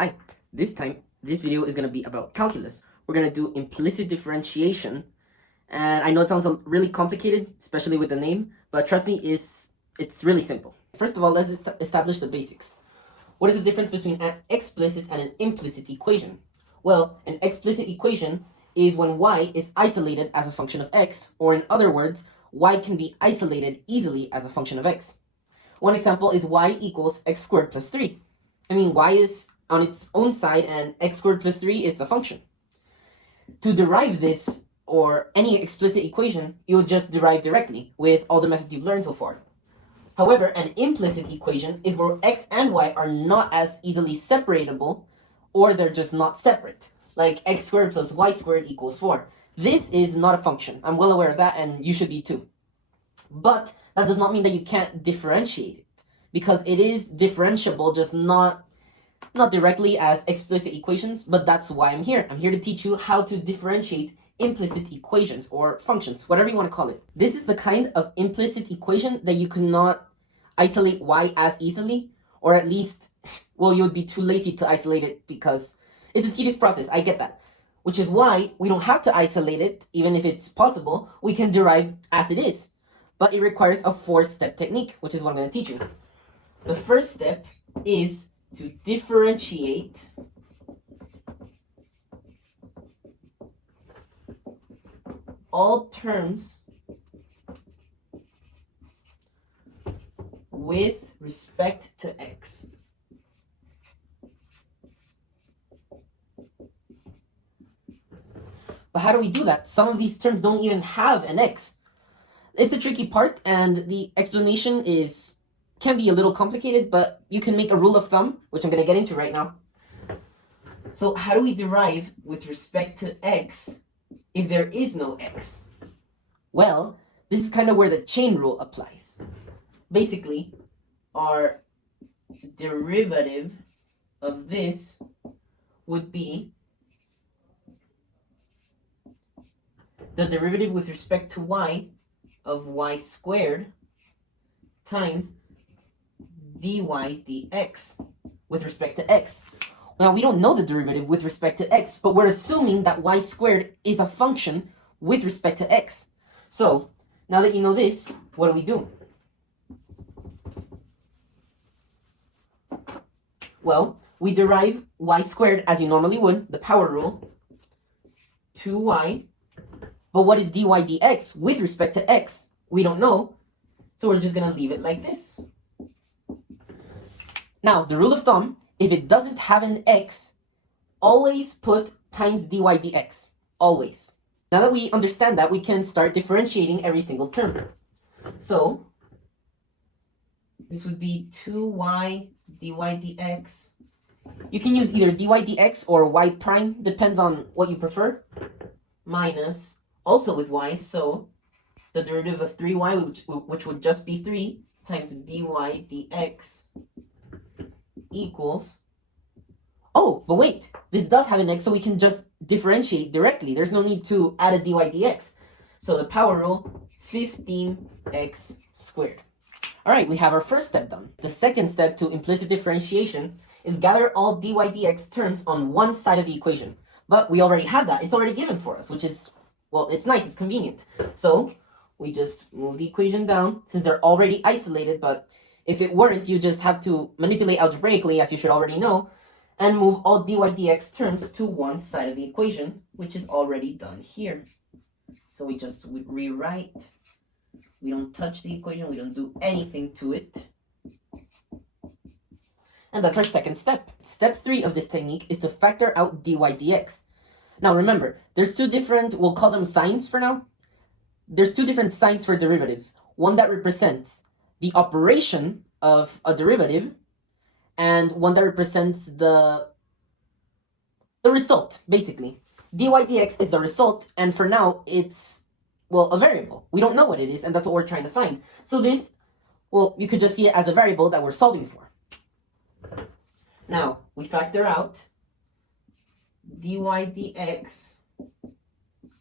Hi, this time, this video is going to be about calculus. We're going to do implicit differentiation, and I know it sounds really complicated, especially with the name, but trust me, it's really simple. First of all, let's establish the basics. What is the difference between an explicit and an implicit equation? Well, an explicit equation is when y is isolated as a function of x, or in other words, y can be isolated easily as a function of x. One example is y equals x squared plus 3. I mean, y is on its own side and x squared plus 3 is the function. To derive this, or any explicit equation, you'll just derive directly with all the methods you've learned so far. However, an implicit equation is where x and y are not as easily separatable, or they're just not separate, like x squared plus y squared equals 4. This is not a function. I'm well aware of that, and you should be too. But that does not mean that you can't differentiate it, because it is differentiable, just not directly as explicit equations, but that's why I'm here. I'm here to teach you how to differentiate implicit equations or functions, whatever you want to call it. This is the kind of implicit equation that you cannot isolate y as easily, or at least, well, you would be too lazy to isolate it because it's a tedious process. I get that. Which is why we don't have to isolate it, even if it's possible. We can derive as it is. But it requires a 4-step technique, which is what I'm going to teach you. The first step is to differentiate all terms with respect to x. But how do we do that? Some of these terms don't even have an x. It's a tricky part, and the explanation can be a little complicated, but you can make a rule of thumb, which I'm going to get into right now. So how do we derive with respect to x if there is no x? Well, this is kind of where the chain rule applies. Basically, our derivative of this would be the derivative with respect to y of y squared times dy dx with respect to x. Now, we don't know the derivative with respect to x, but we're assuming that y squared is a function with respect to x. So, now that you know this, what do we do? Well, we derive y squared as you normally would, the power rule, 2y. But what is dy dx with respect to x? We don't know, so we're just going to leave it like this. Now, the rule of thumb, if it doesn't have an x, always put times dy dx. Always. Now that we understand that, we can start differentiating every single term. So, this would be 2y dy dx. You can use either dy dx or y prime, depends on what you prefer, minus, also with y, so the derivative of 3y, which would just be 3, times dy dx equals, oh, but wait, this does have an x, so we can just differentiate directly. There's no need to add a dy dx. So the power rule, 15x squared. All right, we have our first step done. The second step to implicit differentiation is gather all dy dx terms on one side of the equation. But we already have that. It's already given for us, which is, well, it's nice, it's convenient. So we just move the equation down, since they're already isolated, but if it weren't, you just have to manipulate algebraically, as you should already know, and move all dy dx terms to one side of the equation, which is already done here. So we just rewrite. We don't touch the equation, we don't do anything to it. And that's our second step. Step 3 of this technique is to factor out dy dx. Now remember, there's two different, we'll call them signs for now. There's two different signs for derivatives. One that represents the operation of a derivative, and one that represents the result, basically. Dy dx is the result, and for now, it's, well, a variable. We don't know what it is, and that's what we're trying to find. So this, well, you could just see it as a variable that we're solving for. Now, we factor out dy dx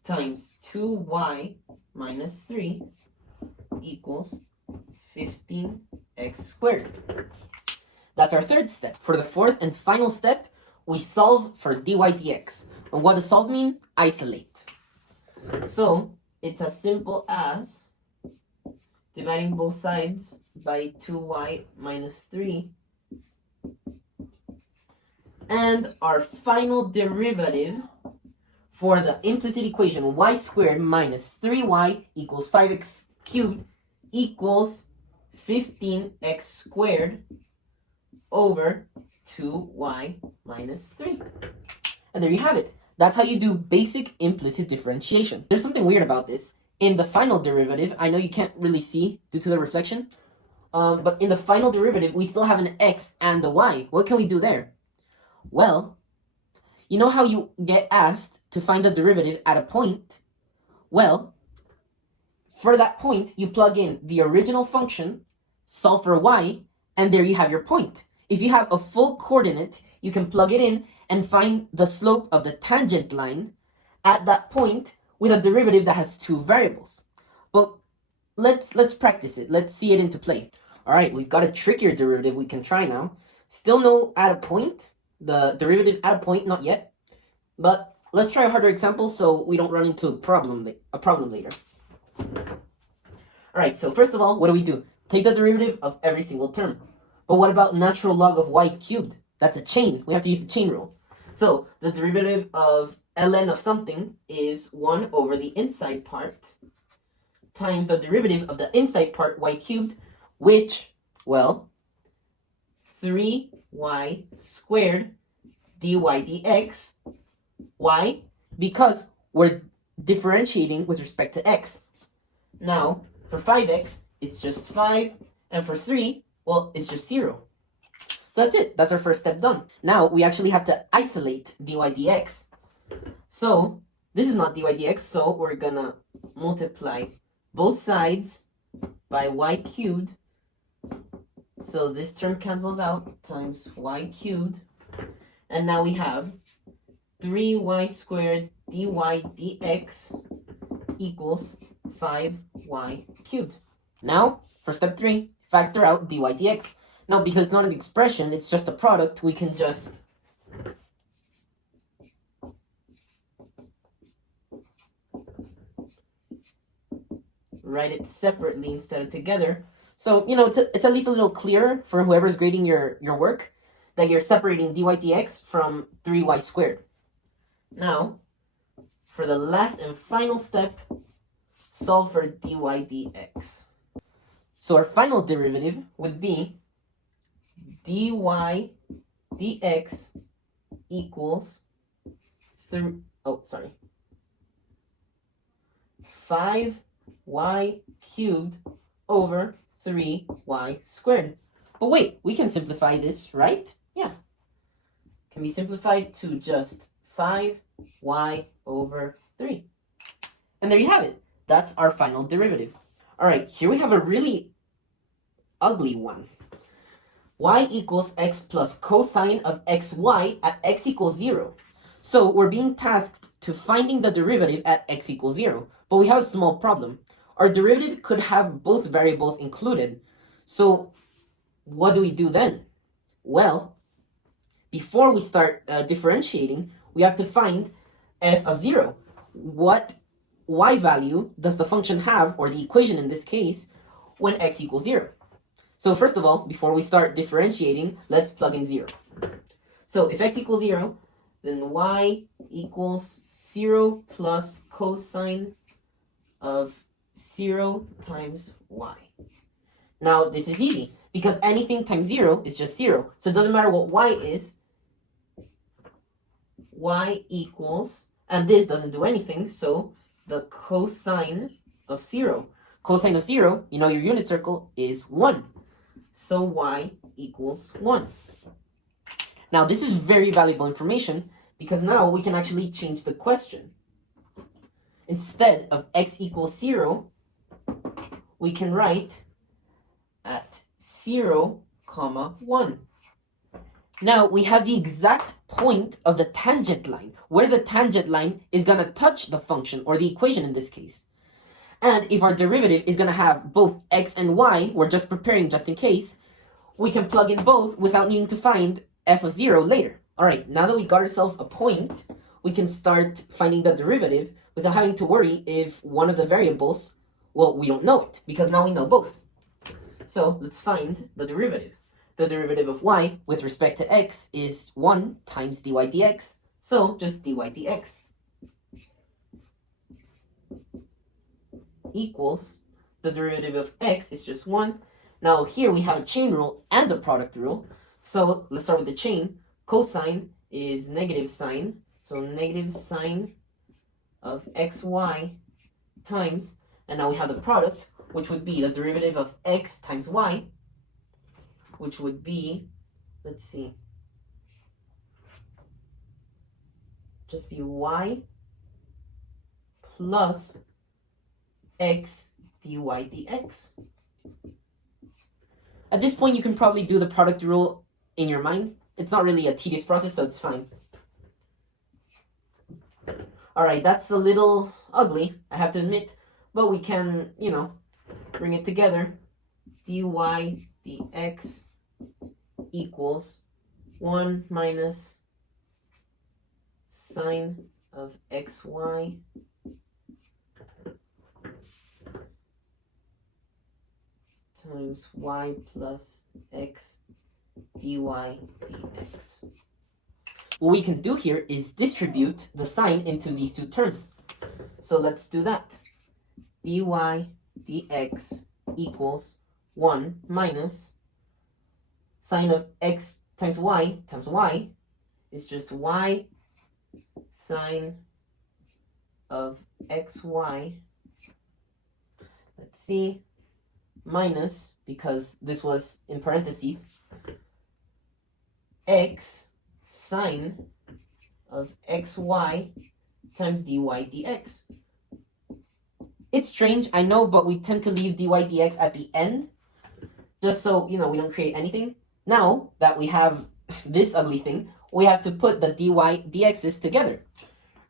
times 2y minus 3 equals 15x squared. That's our third step. For the fourth and final step, we solve for dy dx. And what does solve mean? Isolate. So it's as simple as dividing both sides by 2y minus 3. And our final derivative for the implicit equation y squared minus 3y equals 5x cubed equals 15x squared over 2y minus 3. And there you have it. That's how you do basic implicit differentiation. There's something weird about this. In the final derivative, I know you can't really see due to the reflection, but in the final derivative, we still have an x and a y. What can we do there? Well, you know how you get asked to find the derivative at a point? Well, for that point, you plug in the original function, solve for y, and there you have your point. If you have a full coordinate, you can plug it in and find the slope of the tangent line at that point with a derivative that has two variables. But let's practice it. Let's see it into play. All right, we've got a trickier derivative we can try now. Still no at a point. The derivative at a point, not yet. But let's try a harder example so we don't run into a problem later. All right, so first of all, what do? Take the derivative of every single term. But what about natural log of y cubed? That's a chain. We have to use the chain rule. So the derivative of ln of something is 1 over the inside part times the derivative of the inside part y cubed, which, well, 3y squared dy dx. Why? Because we're differentiating with respect to x. Now, for 5x, it's just 5, and for 3, well, it's just 0. So that's it. That's our first step done. Now, we actually have to isolate dy dx. So, this is not dy dx, so we're gonna multiply both sides by y cubed. So this term cancels out times y cubed. And now we have 3y squared dy dx equals 5y cubed. Now, for step 3, factor out dy dx. Now, because it's not an expression, it's just a product, we can just write it separately instead of together. So, it's at least a little clearer for whoever's grading your work that you're separating dy dx from 3y squared. Now, for the last and final step, solve for dy dx. So our final derivative would be dy dx equals 5y cubed over 3y squared. But wait, we can simplify this, right? Yeah. Can be simplified to just 5y over 3. And there you have it. That's our final derivative. All right, here we have a really ugly one. Y equals x plus cosine of xy at x equals 0. So we're being tasked to finding the derivative at x equals 0. But we have a small problem. Our derivative could have both variables included. So what do we do then? Well, before we start differentiating, we have to find f of 0. What y value does the function have, or the equation in this case, when x equals 0? So first of all, before we start differentiating, let's plug in 0. So if x equals 0, then y equals 0 plus cosine of 0 times y. Now this is easy, because anything times 0 is just 0. So it doesn't matter what y is. Y equals, and this doesn't do anything, so the cosine of 0. Cosine of 0, your unit circle is 1. So y equals 1. Now this is very valuable information, because now we can actually change the question. Instead of x equals 0, we can write at 0, 1. Now we have the exact point of the tangent line, where the tangent line is going to touch the function, or the equation in this case. And if our derivative is going to have both x and y, we're just preparing just in case, we can plug in both without needing to find f of 0 later. All right, now that we got ourselves a point, we can start finding the derivative without having to worry if one of the variables, well, we don't know it, because now we know both. So let's find the derivative. The derivative of y with respect to x is 1 times dy dx, so just dy dx equals the derivative of x is just 1. Now here we have a chain rule and the product rule, so let's start with the chain. Cosine is negative sine, so negative sine of xy times, and now we have the product, which would be the derivative of x times y, which would be, let's see, just be y plus x dy dx. At this point, you can probably do the product rule in your mind. It's not really a tedious process, so it's fine. All right, that's a little ugly, I have to admit, but we can, bring it together. Dy dx equals 1 minus sine of xy times y plus x dy dx. What we can do here is distribute the sign into these two terms. So let's do that. Dy dx equals 1 minus sine of x times y is just y sine of xy. Let's see. Minus, because this was in parentheses, x sine of xy times dy dx. It's strange, I know, but we tend to leave dy dx at the end, just so, we don't create anything. Now that we have this ugly thing, we have to put the dy dx's together.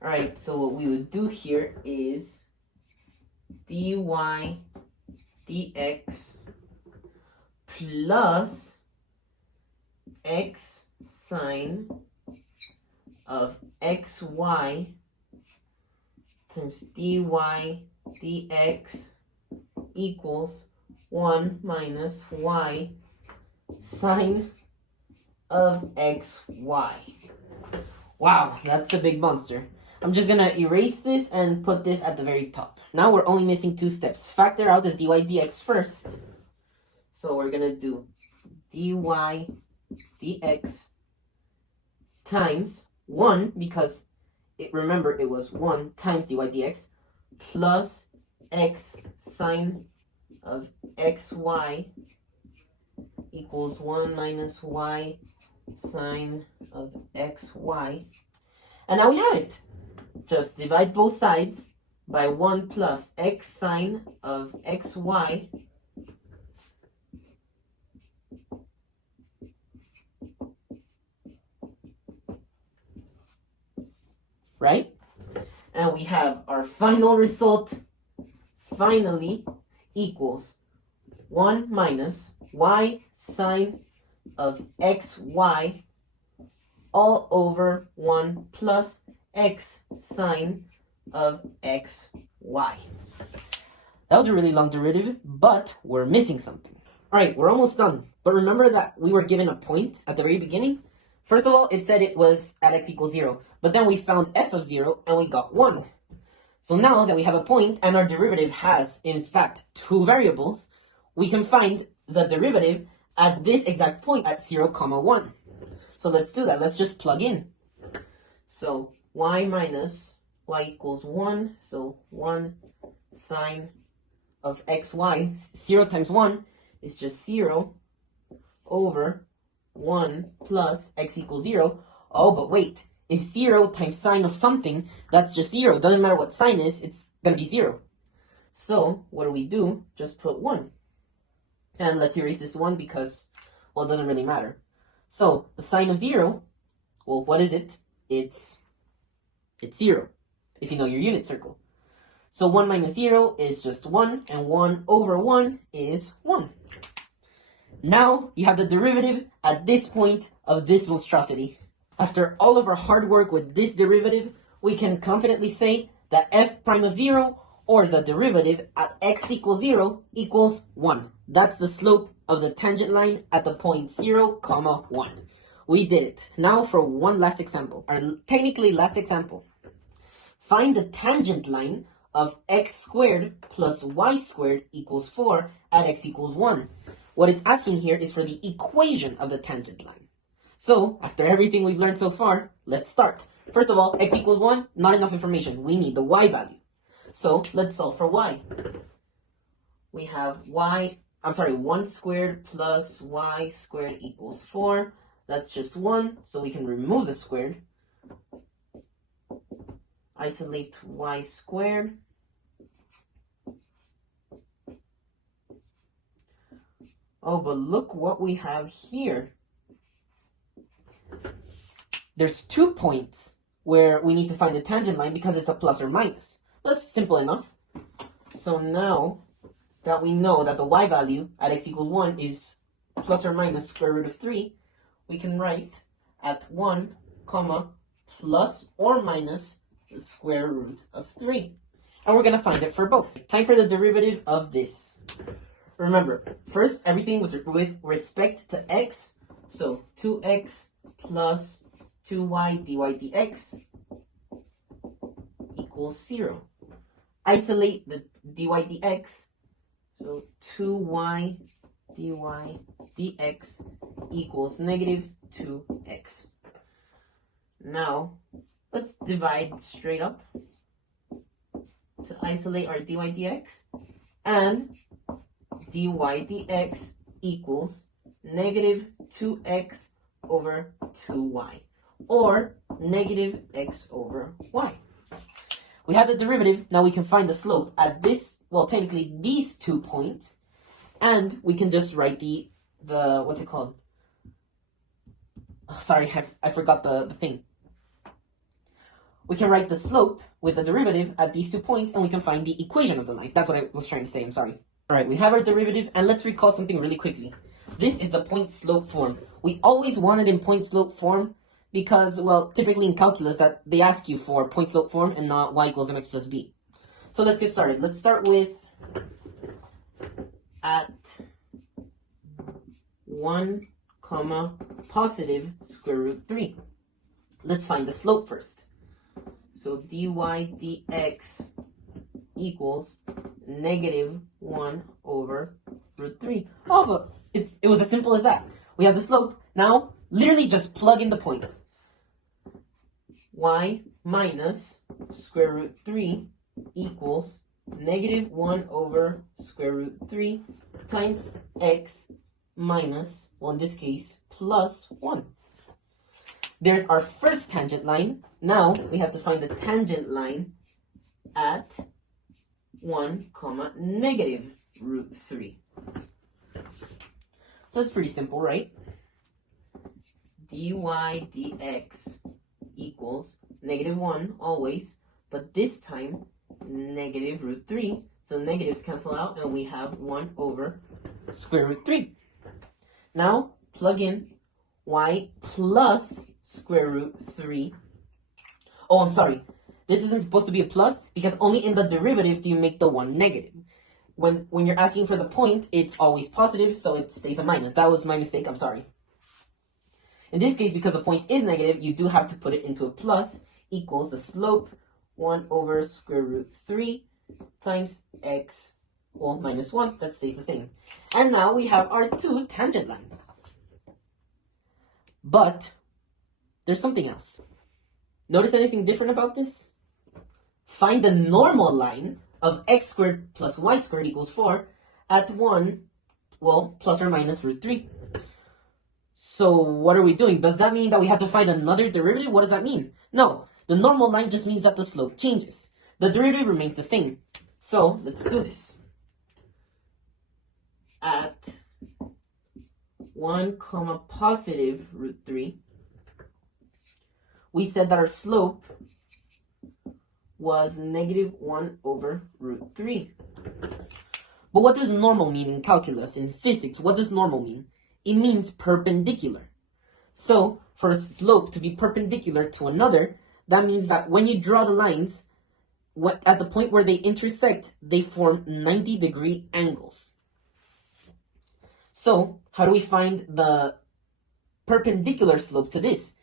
All right, so what we would do here is dy dx plus x sine of xy times dy dx equals 1 minus y sine of xy. Wow, that's a big monster. I'm just gonna erase this and put this at the very top. Now we're only missing 2 steps. Factor out the dy dx first. So we're gonna do dy dx times 1, because remember it was 1 times dy dx, plus x sine of xy equals 1 minus y sine of xy. And now we have it. Just divide both sides by 1 plus x sine of xy right? And we have our final result, finally, equals 1 minus y sine of xy all over 1 plus x sine of xy. That was a really long derivative, but we're missing something. All right, we're almost done. But remember that we were given a point at the very beginning? First of all, it said it was at x equals 0. But then we found f of 0 and we got 1. So now that we have a point and our derivative has, in fact, 2 variables, we can find the derivative at this exact point at 0, 1. So let's do that. Let's just plug in. So y minus y equals 1. So 1 sine of xy. 0 times 1 is just 0 over 1 plus x equals 0. Oh, but wait. If 0 times sine of something, that's just 0. Doesn't matter what sine is, it's going to be 0. So what do? Just put 1. And let's erase this 1 because, well, it doesn't really matter. So the sine of 0, well, what is it? It's 0, if you know your unit circle. So 1 minus 0 is just 1, and 1 over 1 is 1. Now you have the derivative at this point of this monstrosity. After all of our hard work with this derivative, we can confidently say that f prime of 0, or the derivative at x equals 0, equals 1. That's the slope of the tangent line at the point 0, comma 1. We did it. Now for one last example, our technically last example. Find the tangent line of x squared plus y squared equals 4 at x equals 1. What it's asking here is for the equation of the tangent line. So, after everything we've learned so far, let's start. First of all, x equals 1, not enough information. We need the y value. So, let's solve for y. We have 1 squared plus y squared equals 4. That's just 1, so we can remove the squared. Isolate y squared. Oh, but look what we have here. There's 2 points where we need to find the tangent line because it's a plus or minus. That's simple enough. So now that we know that the y value at x equals 1 is plus or minus square root of 3, we can write at 1, comma, plus or minus the square root of 3. And we're going to find it for both. Time for the derivative of this. Remember, first, everything was with respect to x. So 2x plus 2y dy dx equals 0. Isolate the dy dx. So 2y dy dx equals negative 2x. Now, let's divide straight up to isolate our dy dx. And dy dx equals negative 2x over 2y, or negative x over y. We have the derivative, now we can find the slope at this, well, technically these 2 points, and we can just write the what's it called? Oh, sorry, I forgot the thing. We can write the slope with the derivative at these 2 points, and we can find the equation of the line. That's what I was trying to say, I'm sorry. Alright, we have our derivative, and let's recall something really quickly. This is the point-slope form. We always wanted in point-slope form because, well, typically in calculus that they ask you for point-slope form and not y equals mx plus b. So let's get started. Let's start with at 1, comma, positive square root 3. Let's find the slope first. So dy dx equals negative 1 over root 3. Oh, but it was as simple as that. We have the slope. Now, literally just plug in the points. Y minus square root 3 equals negative 1 over square root 3 times x minus, well, in this case, plus 1. There's our first tangent line. Now, we have to find the tangent line at 1, comma, negative root 3. So that's pretty simple, right? Dy dx equals negative 1 always, but this time negative root 3. So negatives cancel out and we have 1 over square root 3. Now plug in y plus square root 3. Oh, I'm sorry. This isn't supposed to be a plus because only in the derivative do you make the 1 negative. When you're asking for the point, it's always positive, so it stays a minus. That was my mistake, I'm sorry. In this case, because the point is negative, you do have to put it into a plus, equals the slope 1 over square root 3 times x, well, minus 1. That stays the same. And now we have our 2 tangent lines. But there's something else. Notice anything different about this? Find the normal line of x squared plus y squared equals 4 at 1, well, plus or minus root 3. So what are we doing? Does that mean that we have to find another derivative? What does that mean? No, the normal line just means that the slope changes. The derivative remains the same. So let's do this. At 1, comma, positive root 3, we said that our slope was negative 1 over root 3. But what does normal mean in calculus, in physics? What does normal mean? It means perpendicular. So, for a slope to be perpendicular to another, that means that when you draw the lines, at the point where they intersect, they form 90-degree angles. So, how do we find the perpendicular slope to this?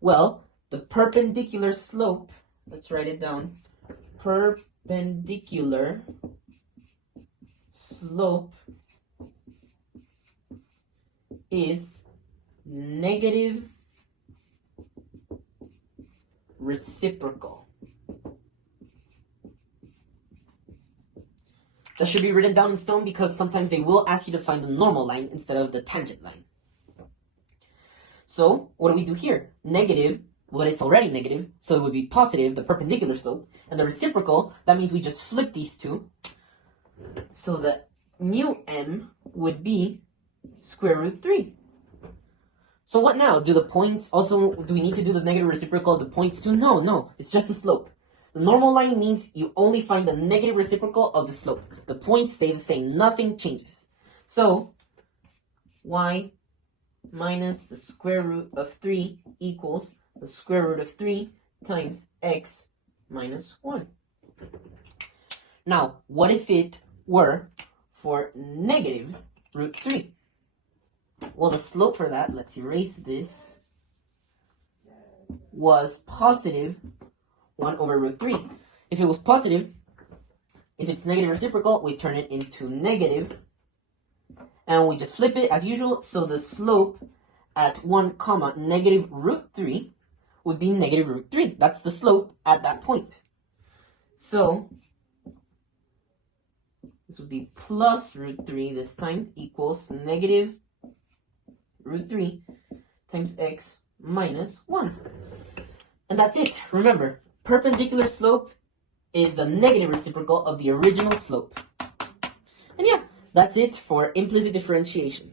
Well, the perpendicular slope, let's write it down, perpendicular slope is negative reciprocal. That should be written down in stone because sometimes they will ask you to find the normal line instead of the tangent line. So, what do we do here? Negative, well, it's already negative, so it would be positive, the perpendicular slope. And the reciprocal, that means we just flip these two. So that mu m would be square root 3. So what now? Do we need to do the negative reciprocal of the points too? No, it's just the slope. The normal line means you only find the negative reciprocal of the slope. The points stay the same, nothing changes. So, y minus the square root of 3 equals the square root of 3 times x minus 1. Now, what if it were for negative root 3? Well, the slope for that, let's erase this, was positive 1 over root 3. If it was positive, if it's negative reciprocal, we turn it into negative, and we just flip it as usual, so the slope at 1 comma negative root 3 would be negative root 3. That's the slope at that point. So, this would be plus root 3 this time equals negative root 3 times x minus 1. And that's it. Remember, perpendicular slope is the negative reciprocal of the original slope. And yeah, that's it for implicit differentiation.